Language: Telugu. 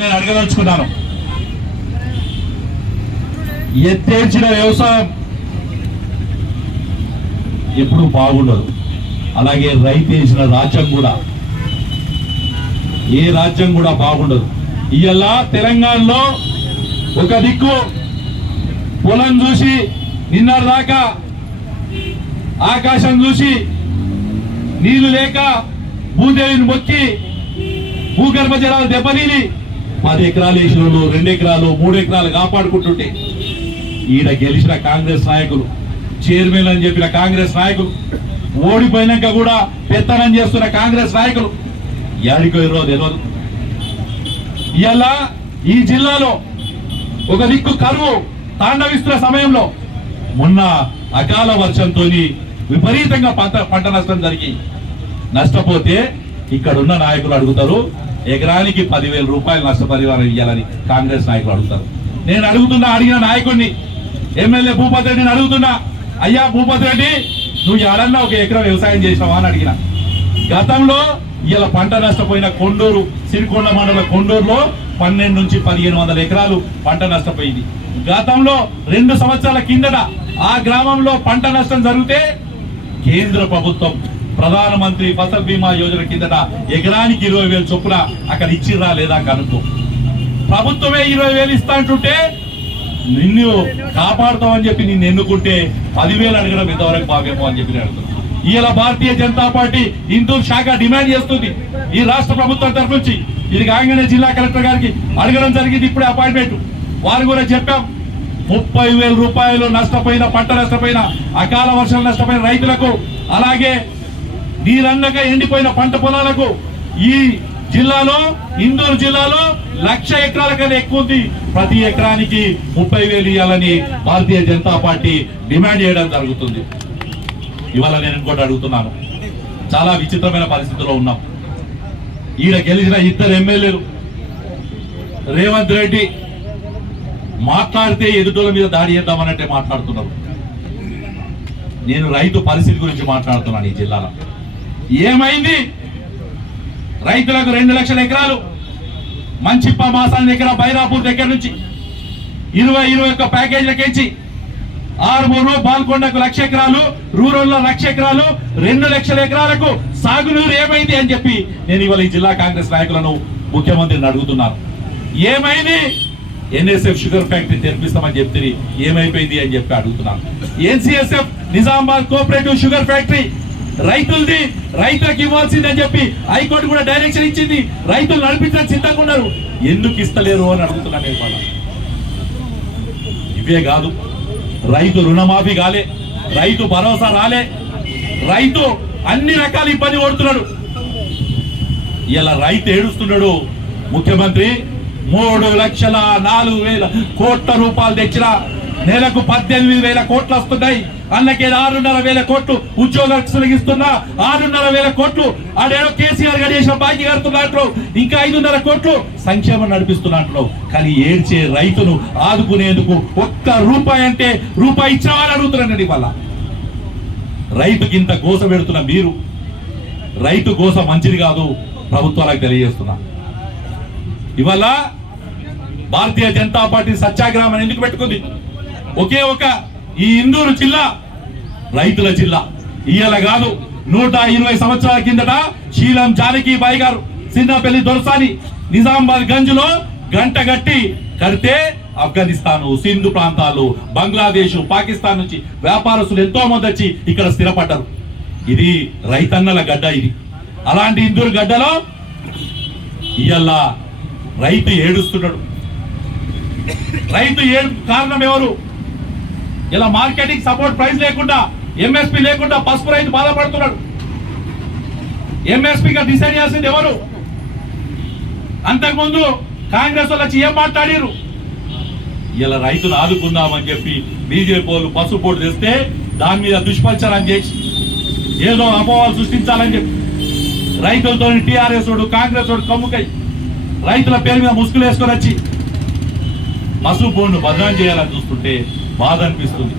నేను అడగదలుచుకున్నాను. ఎత్తేర్చిన వ్యవసాయం ఎప్పుడు బాగుండదు. అలాగే రైతు వేసిన రాజ్యం కూడా. ఏ రాజ్యం కూడా బాగుండదు. ఇవాళ తెలంగాణలో ఒక దిక్కు పొలం చూసి నిన్నటి దాకా ఆకాశం చూసి నీళ్ళు లేక భూదేవిని మొక్కి భూగర్భ జలాలు దెబ్బతీని పది ఎకరాలు వేసిన వాళ్ళు రెండు ఎకరాలు మూడు ఎకరాలు కాపాడుకుంటుంటే ఈడ గెలిచిన కాంగ్రెస్ నాయకులు చైర్మన్ అని చెప్పిన కాంగ్రెస్ నాయకులు ఓడిపోయినాక కూడా పెత్తనం చేస్తున్న కాంగ్రెస్ నాయకులు యాడికో రోజు తెలియదు ఇలా ఈ జిల్లాలో ఒక దిక్కు కరువు తాండవిస్తున్న సమయంలో మొన్న అకాల వర్షంతో విపరీతంగా పంట పంట నష్టం జరిగి నష్టపోతే ఇక్కడ ఉన్న నాయకులు అడుగుతారు ఎకరానికి పదివేల రూపాయలు నష్టపరిహారం ఇవ్వాలని కాంగ్రెస్ నాయకులు అడుగుతారు. నేను అడుగుతున్నా అడిగిన నాయకుడిని. ఎమ్మెల్యే భూపతి రెడ్డిని అడుగుతున్నా. అయ్యా భూపతి రెడ్డి నువ్వు ఎడన్నా ఒక ఎకరం వ్యవసాయం చేసినావా అని అడిగిన. గతంలో ఇలా పంట నష్టపోయిన కొండూరు సిరికొండ మండల కొండూరులో పన్నెండు నుంచి పదిహేను వందల ఎకరాలు పంట నష్టపోయింది. గతంలో రెండు సంవత్సరాల కిందట ఆ గ్రామంలో పంట నష్టం జరిగితే కేంద్ర ప్రభుత్వం ప్రధానమంత్రి ఫసల్ బీమా యోజన కిందట ఎకరానికి ఇరవై వేలు చొప్పున అక్కడ ఇచ్చిర్రా లేదా కనుక్కో. ప్రభుత్వమే ఇరవై వేలు ఇస్తా అంటుంటే నిన్ను కాపాడుతామని చెప్పి నిన్ను ఎన్నుకుంటే పదివేలు అడగడం ఎంతవరకు బాగేమో అని చెప్పి నేను ఇలా భారతీయ జనతా పార్టీ హిందూ శాఖ డిమాండ్ చేస్తుంది ఈ రాష్ట్ర ప్రభుత్వం తరఫు నుంచి. ఇది కాగానే జిల్లా కలెక్టర్ గారికి అడగడం జరిగింది ఇప్పుడే అపాయింట్మెంట్. వారు కూడా చెప్పాం ముప్పై వేల రూపాయలు నష్టపోయిన పంట నష్టపోయిన అకాల వర్షాలు నష్టపోయిన రైతులకు. అలాగే నీరన్నక ఎండిపోయిన పంట పొలాలకు ఈ జిల్లాలో ఇందూరు జిల్లాలో లక్ష ఎకరాల కన్నా ఎక్కువ ఉంది. ప్రతి ఎకరానికి ముప్పై వేలు ఇవ్వాలని భారతీయ జనతా పార్టీ డిమాండ్ చేయడం జరుగుతుంది. ఇవాళ నేను ఇంకోటి అడుగుతున్నాను. చాలా విచిత్రమైన పరిస్థితిలో ఉన్నాం. ఈడ గెలిచిన ఇద్దరు ఎమ్మెల్యేలు రేవంత్ రెడ్డి మాట్లాడితే ఎదుటోళ్ళ మీద దాడి చేద్దామనంటే మాట్లాడుతున్నారు. నేను రైతు పరిస్థితి గురించి మాట్లాడుతున్నాను ఈ జిల్లాలో. ఏమైంది? రైతులకు రెండు లక్షల ఎకరాలు మంచిప్ప మాసాల దగ్గర బైరాపూర్ దగ్గర నుంచి ఇరవై ఇరవై ఒక్క ప్యాకేజీలకించి ఆరుమూరు బాల్కొండకు లక్ష ఎకరాలు రూరల్లో లక్ష ఎకరాలు రెండు లక్షల ఎకరాలకు సాగునీరు ఏమైంది అని చెప్పి నేను ఇవాళ ఈ జిల్లా కాంగ్రెస్ నాయకులను ముఖ్యమంత్రిని అడుగుతున్నాను ఏమైంది? ఎన్ఎస్ఎఫ్ షుగర్ ఫ్యాక్టరీ తెరిపిస్తామని చెప్తే ఏమైపోయింది అని చెప్పి అడుగుతున్నాను NCSF Nizamabad cooperative sugar factory రైతులది రైతులకు ఇవ్వాల్సిందని చెప్పి హైకోర్టు కూడా డైరెక్షన్ ఇచ్చింది. రైతులు నడిపించడానికి సిద్ధంగా ఉన్నారు. ఎందుకు ఇస్తలేరు అని అడుగుతున్నాను నేను ఇవాళ. ఇవే కాదు. రైతు రుణమాఫీ కాలే. రైతు భరోసా రాలే. రైతు అన్ని రకాల ఇబ్బంది పడుతున్నాడు. ఇలా రైతు ఏడుస్తున్నాడు. ముఖ్యమంత్రి మూడు లక్షల నాలుగు వేల కోట్ల రూపాయలు తెచ్చిన నెలకు పద్దెనిమిది వేల కోట్లు వస్తున్నాయి. అన్నకే ఆరున్నర వేల కోట్లు ఉద్యోగస్తులకు ఇస్తున్నా ఆరున్నర వేల కోట్లు ఆడేడో కేసీఆర్ గడిచేసిన బాకీ కడుతున్నట్లు ఇంకా ఐదున్నర కోట్లు సంక్షేమం నడిపిస్తున్నట్లు కానీ ఏడ్చే రైతును ఆదుకునేందుకు ఒక్క రూపాయి అంటే రూపాయి ఇచ్చామని అడుగుతున్నానండి వాళ్ళ రైతుకి ఇంత గోస పెడుతున్న మీరు రైతు గోస మంచిది కాదు ప్రభుత్వాలకు తెలియజేస్తున్నా. ఇవాళ భారతీయ జనతా పార్టీ సత్యాగ్రహం ఎందుకు పెట్టుకుంది? ఒకే ఒక ఈ ఇందూరు జిల్లా రైతుల జిల్లా. ఇయ్యాల కాదు నూట ఇరవై సంవత్సరాల కిందట శీలం జానకి బాయి గారు సిన్నపల్లి దొరసాని నిజామాబాద్ గంజ్లో గంట గట్టి కడితే ఆఫ్ఘనిస్తాన్ సింధు ప్రాంతాలు బంగ్లాదేశ్ పాకిస్తాన్ నుంచి వ్యాపారస్తులు ఎంతో మంది వచ్చి ఇక్కడ స్థిరపడ్డారు. ఇది రైతన్నల గడ్డ ఇది. అలాంటి ఇందూరు గడ్డలో ఇయ్యాల రైతు ఏడుస్తున్నాడు. రైతు ఏడు కారణం ఎవరు? ఇలా మార్కెటింగ్ సపోర్ట్ ప్రైస్ లేకుండా ఎంఎస్పి లేకుండా పసుపు రైతు బాధపడుతున్నాడు. ఎంఎస్పీగా డిసైడ్ చేసింది ఎవరు? అంతకుముందు కాంగ్రెస్ వాళ్ళు వచ్చి ఏం మాట్లాడారు ఇలా రైతులు ఆదుకుందామని చెప్పి బీజేపీ వాళ్ళు పసుపు పోటు తెస్తే దాని మీద దుష్ప్రచారం చేసి ఏదో అపోవాలు సృష్టించాలని చెప్పి రైతులతో టీఆర్ఎస్ వాడు కాంగ్రెస్ వాడు కమ్ముకై రైతుల పేరు మీద ముసుగులు వేసుకొని వచ్చి పసుపు బోర్డును బదనాం చేయాలని చూస్తుంటే బాధ అనిపిస్తుంది.